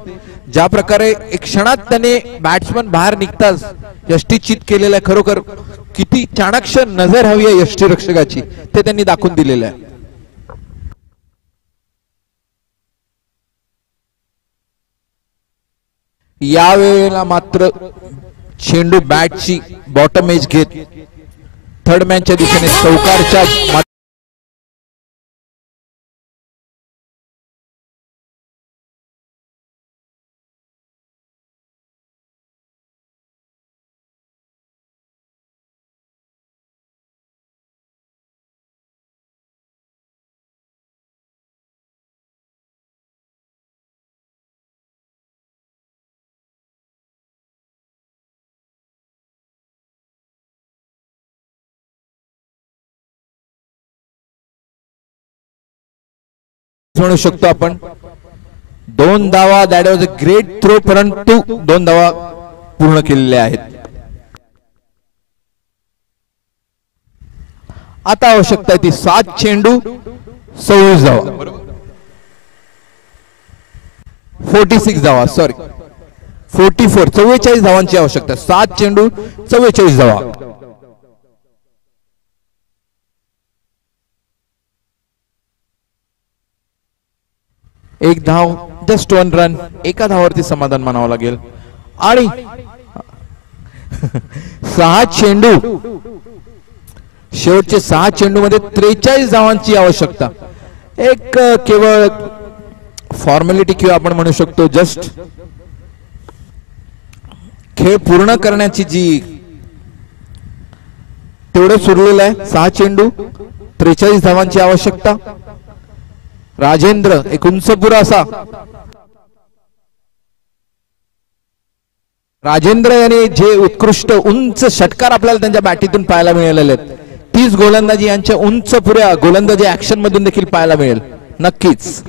ज्या प्रकारे एक क्षणात त्याने बॅट्समन बाहेर निघताच यष्टी चित केलेला आहे. खरोखर किती चाणक्य नजर हवी आहे यष्टी रक्षकाची ते त्यांनी दाखवून दिलेलं आहे. यावेळेला मात्र चेंडू बॅटची बॉटम एज घेत थर्ड मॅनच्या दिशेने चौकारच्या म्हणू शकतो आपण 2 धावा. That was a great throw परंतु 2 धावा पूर्ण केलेल्या आहेत. आता आवश्यकता आहे ती 7 चेंडू 26 धावा 46 धावा सॉरी 44 44 धावांची आवश्यकता. 7 चेंडू 44 धावा. एक धाव, जस्ट 1 रन. एका धावावरती समाधान मानावं लागेल. आणि 6 चेंडू, शेवटचे 6 चेंडू मध्ये 43 धावांची आवश्यकता. एक केवळ फॉर्मॅलिटी किंवा आपण म्हणू शकतो जस्ट खेळ पूर्ण करण्याची जी तेवढं सुरलेलं आहे. 6 चेंडू 43 धावांची आवश्यकता. राजेंद्र एक उंचपुरा असा राजेंद्र यांनी जे उत्कृष्ट उंच षटकार आपल्याला त्यांच्या बॅटीतून पाहायला मिळालेले आहेत. 30 गोलंदाजी यांच्या उंचपुऱ्या गोलंदाजी ऍक्शन मधून देखील पाहायला मिळेल नक्कीच.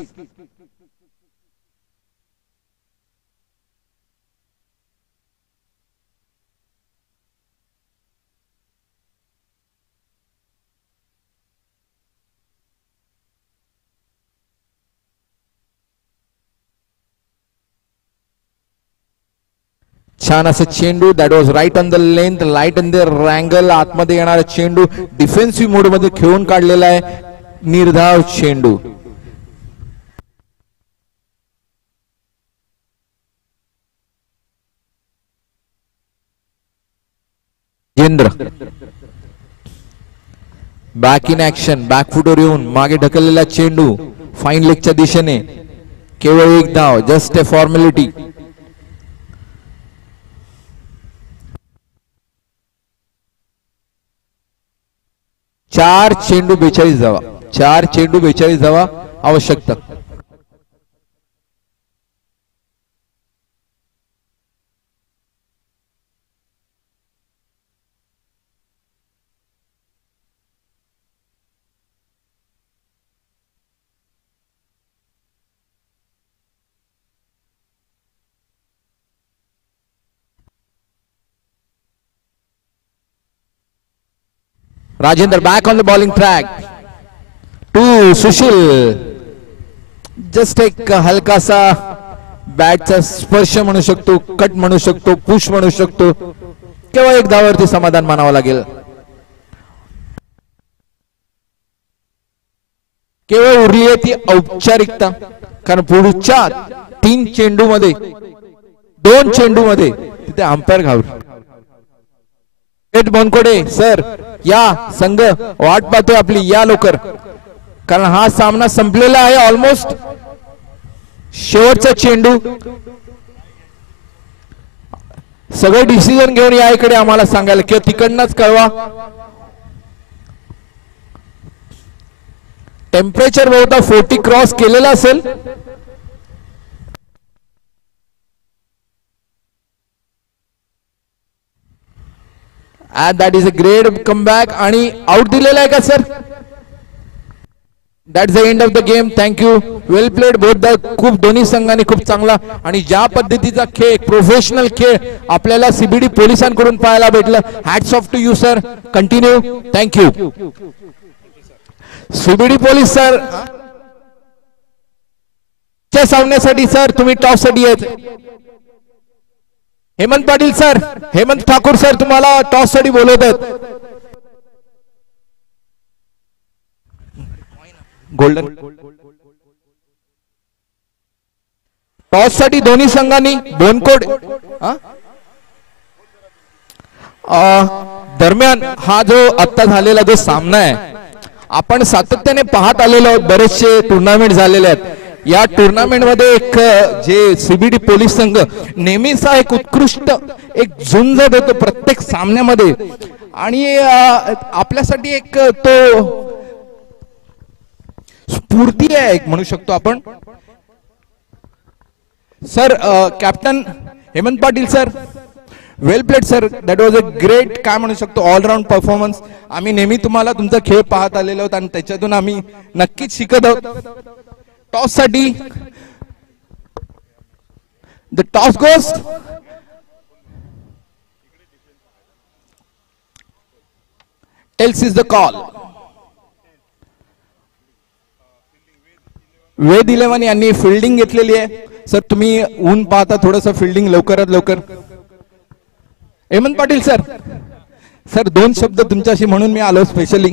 छान असं चेंडू. That was right on the length, light on the angle. आतमध्ये येणारा चेंडू डिफेन्सिव्ह मोड मध्ये खेळून काढलेला आहे. निर्धाव चेंडू. Rajendra back in action. बॅकफुटवर येऊन मागे ढकललेला चेंडू फाईन लेगच्या दिशेने. केवळ एक धाव, जस्ट ए फॉर्मॅलिटी. चार चेंडू 42 धावा. 4 चेंडू 42 धावा आवश्यकता. Rajendra back on the bowling track to Sushil. Just एक हलकासा बॅटचा स्पर्श म्हणू शकतो, कट म्हणू शकतो, पुश म्हणू शकतो. केवळ एक धावावरती समाधान मानावं लागेल. केवळ उरली आहे ती औपचारिकता. कारण पुढच्या 3 चेंडू मध्ये 2 चेंडू मध्ये तिथे अंपायर घाबरले. बनकोडे सर या, संघ वाट पाहतोय आपली, या लवकर. कारण हा सामना संपलेला आहे ऑलमोस्ट. शेवटचा चेंडू. सगळे डिसिजन घेऊन या इकडे आम्हाला सांगायला किंवा तिकडनंच कळवा. टेम्परेचर बहुधा 40 क्रॉस केलेला असेल. That is a great comeback. आणि आउट दिलेला आहे का sir? That is the end of the game. Thank you, well played both the. खूप दोन्ही संघांनी खूप चांगला आणि ज्या पद्धतीचा खेळ, प्रोफेशनल खेळ आपल्याला सीबीडी पोलिसांकडून पाहायला भेटलं. Hats off to you sir. Continue. Thank you. CBD police sir च्या सामन्यासाठी सर तुम्ही टॉप साठी आहेत. हेमंत पाटील सर, हेमंत ठाकूर सर तुम्हाला टॉस साठी बोलवतात. गोल्डन टॉस साठी दोन्ही संघांनी बोनकोड दरम्यान हा जो आता झालेला जो सामना आहे आपण सातत्याने पाहत आलेलो आहोत. बरेचसे टुर्नामेंट झालेले आहेत. या टुर्नामेंट मध्ये एक जे सीबीडी पोलीस संघ नेहमीचा एक उत्कृष्ट एक झुंज देतो प्रत्येक सामन्यामध्ये. आणि आपल्यासाठी एक तो स्फूर्ती आहे एक म्हणू शकतो आपण. Sir captain Hemant Patil sir, well played sir. That was a great काय म्हणू शकतो ऑलराऊंड परफॉर्मन्स. आम्ही नेहमी तुम्हाला तुमचा खेळ पाहत आलेलो आहोत आणि त्याच्यातून आम्ही नक्कीच शिकत आहोत. टॉस साठी the toss goes tails is the call. Ved 11 यांनी फिल्डिंग घेतलेली आहे. सर तुम्ही ऊन पाहता थोडंसं फिल्डिंग लवकरात लवकर. हेमंत पाटील सर, सर 2 शब्द तुमच्याशी म्हणून मी आलो स्पेशली.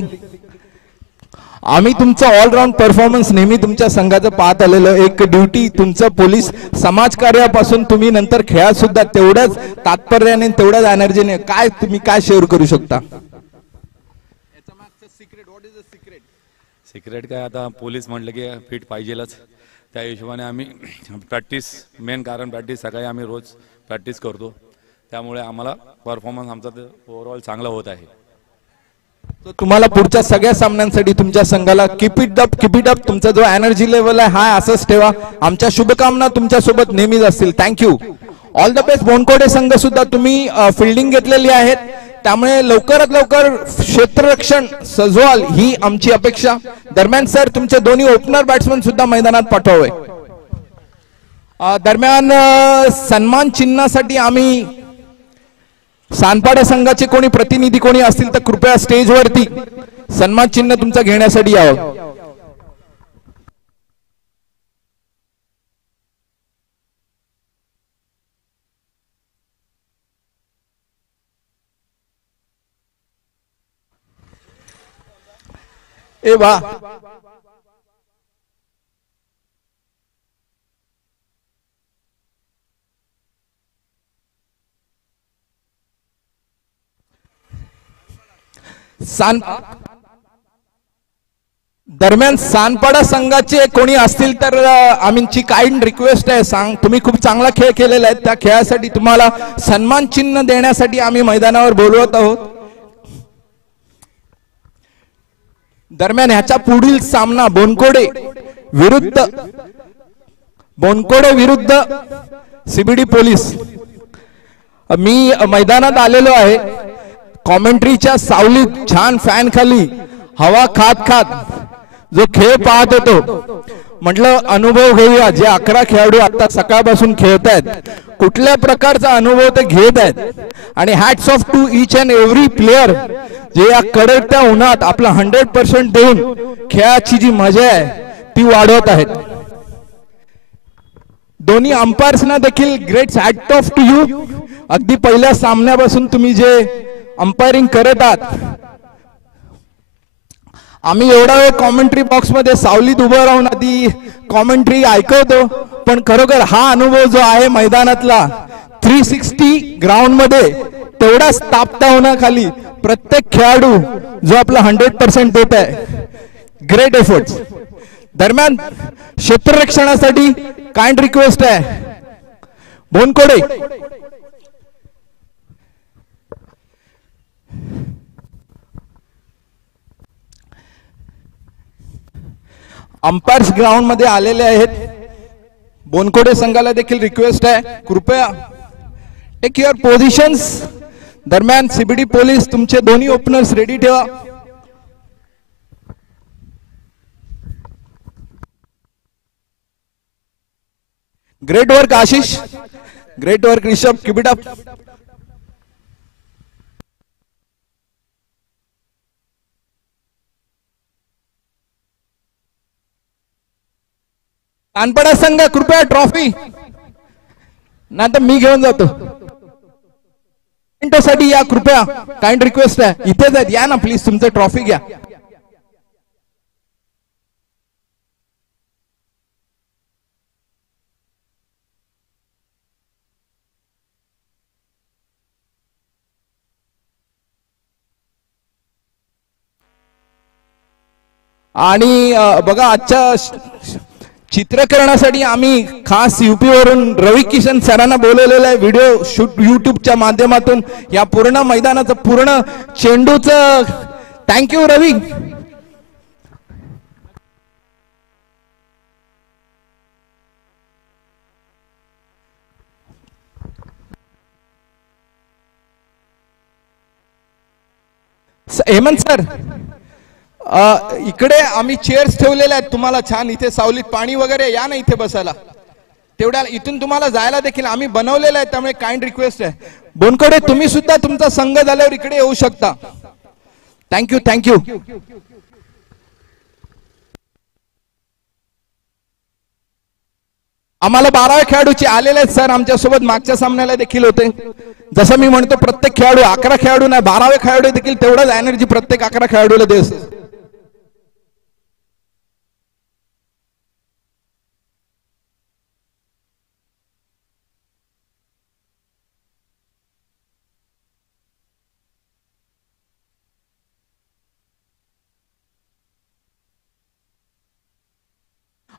आम्ही तुमचा ऑलराऊंड परफॉर्मन्स नेहमी तुमच्या संघाचं पाहत आलेलो. एक ड्युटी तुमचं पोलीस समाजकार्यापासून तुम्ही नंतर खेळात सुद्धा तेवढ्याच तात्पर्याने तेवढ्याच एनर्जीने तुम्ही काय शेअर करू शकता? सिक्रेट काय, आता पोलीस म्हटलं की फिट पाहिजेलच. त्या हिशोबाने आम्ही प्रॅक्टिस, मेन कारण प्रॅक्टिस, सकाळी आम्ही रोज प्रॅक्टिस करतो, त्यामुळे आम्हाला परफॉर्मन्स आमचा ओव्हरऑल चांगला होत आहे. तुम्हाला पुढच्या सगळ्या सामन्यांसाठी तुमच्या संघाला कीप इट अप, तुमचा जो एनर्जी लेवल आहे हा असंच ठेवा. आमच्या शुभकामना तुमच्या सोबत नेहमीच असतील. Thank you, all the best. Bonkode संघ सुद्धा तुम्ही फिल्डिंग घेतलेली आहेत, त्यामुळे लवकरात लवकर क्षेत्ररक्षण सजवाल ही आमची अपेक्षा. दरम्यान सर तुमचे दोन्ही ओपनर बॅट्समन सुद्धा मैदानात पाठवावे. दरम्यान सन्मान चिन्हासाठी आम्ही सानपाडा संघाचे कोणी प्रतिनिधी कोणी असतील तर कृपया स्टेजवरती सन्मान चिन्ह तुमचं घेण्यासाठी यावं. ए वा, दरम्यान सानपाडा संघाचे कोणी असतील तर आमची काइंड रिक्वेस्ट आहे, तुम्ही खूप चांगला खेळ केलेला आहे, त्या खेळासाठी तुम्हाला सन्मान चिन्ह देण्यासाठी आम्ही मैदानावर बोलवत आहोत. दरम्यान ह्याचा पुढील सामना बोनकोडे विरुद्ध सीबीडी पोलीस. मी मैदानात आलेलो आहे, कॉमेंट्रीच्या सावलीत छान फॅन खाली हवा खात जो खेळ पाहत होतो, म्हटलं अनुभव घेऊया. जे 11 खेळाडू आता सकाळपासून खेळत आहेत, कुठल्या प्रकारचा अनुभव ते घेत आहेत, आणि hats off to each and every player जे या कडकत्या उन्हात आपला 100% देऊन खेळाची जी मजा आहे ती वाढवत आहेत. दोन्ही अंपायर्सना देखील great hat off to you. अगदी पहिल्या सामन्यापासून तुम्ही जे अंपायरिंग करत आहात. आम्ही एवढा वेळ कॉमेंट्री बॉक्स मध्ये सावलीत उभं राहून आधी कॉमेंट्री ऐकवतो, पण खरोखर हा अनुभव जो आहे मैदानातला 360 ग्राउंड मध्ये तेवढाच तापतावनाखाली प्रत्येक खेळाडू जो आपला 100% देत आहे, ग्रेट एफर्ट्स. दरम्यान क्षेत्ररक्षणासाठी काइंड रिक्वेस्ट आहे बोनकोडे. अंपायर्स ग्राउंड मध्ये आलेले आहेत. बोनकोडे संघाला देखील रिक्वेस्ट आहे, कृपया टेक युअर पोझिशन्स. दरम्यान सीबीडी पोलीस तुमचे दोन्ही ओपनर्स रेडी ठेवा. Great work Ashish, great work Rishabh, keep it up. Sanpada संघ कृपया ट्रॉफी, नाही तर मी घेऊन जातो. साठी या कृपया, काइंड रिक्वेस्ट आहे. इथेच आहेत, या ना प्लीज, तुमचं ट्रॉफी घ्या. आणि बघा, आजच्या चित्रकरणासाठी आम्ही खास यूपी वरून रवी किशन सरांना बोलवलेलं आहे. व्हिडिओ शूट युट्यूबच्या माध्यमातून या पूर्ण मैदानाचं पूर्ण चेंडूचं. थँक्यू रवी. हेमंत सर, इकडे आम्ही चेअर्स ठेवलेल्या आहेत तुम्हाला छान, इथे सावलीत पाणी वगैरे, या ना इथे बसायला. तेवढ्या इथून तुम्हाला जायला देखील आम्ही बनवलेलं आहे, त्यामुळे काइंड रिक्वेस्ट आहे. बोनकोडे तुम्ही सुद्धा तुमचा संघ झाल्यावर इकडे येऊ शकता. Thank you thank you. आम्हाला 12 खेळाडूचे आलेले आहेत सर, आमच्यासोबत मागच्या सामन्याला देखील होते. जसं मी म्हणतो प्रत्येक खेळाडू 11 खेळाडू नाही 12वे खेळाडू देखील तेवढाच एनर्जी प्रत्येक 11 खेळाडूला देत असतो.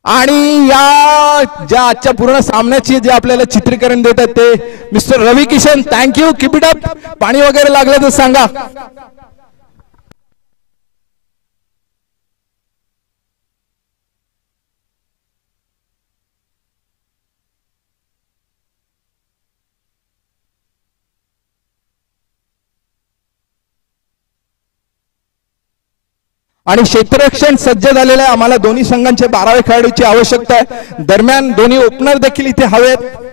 आणि या ज्या आजच्या पूर्ण सामन्याची जे आपल्याला चित्रीकरण देतात ते mister Ravi Kishan, thank you, keep it up. पाणी वगैरे लागलं तर सांगा. आणि क्षेत्ररक्षण सज्ज झालेलं आहे. आम्हाला दोन्ही संघांचे 12वे खेळाडूची आवश्यकता आहे. दरम्यान दोन्ही ओपनर देखील इथे हवेत.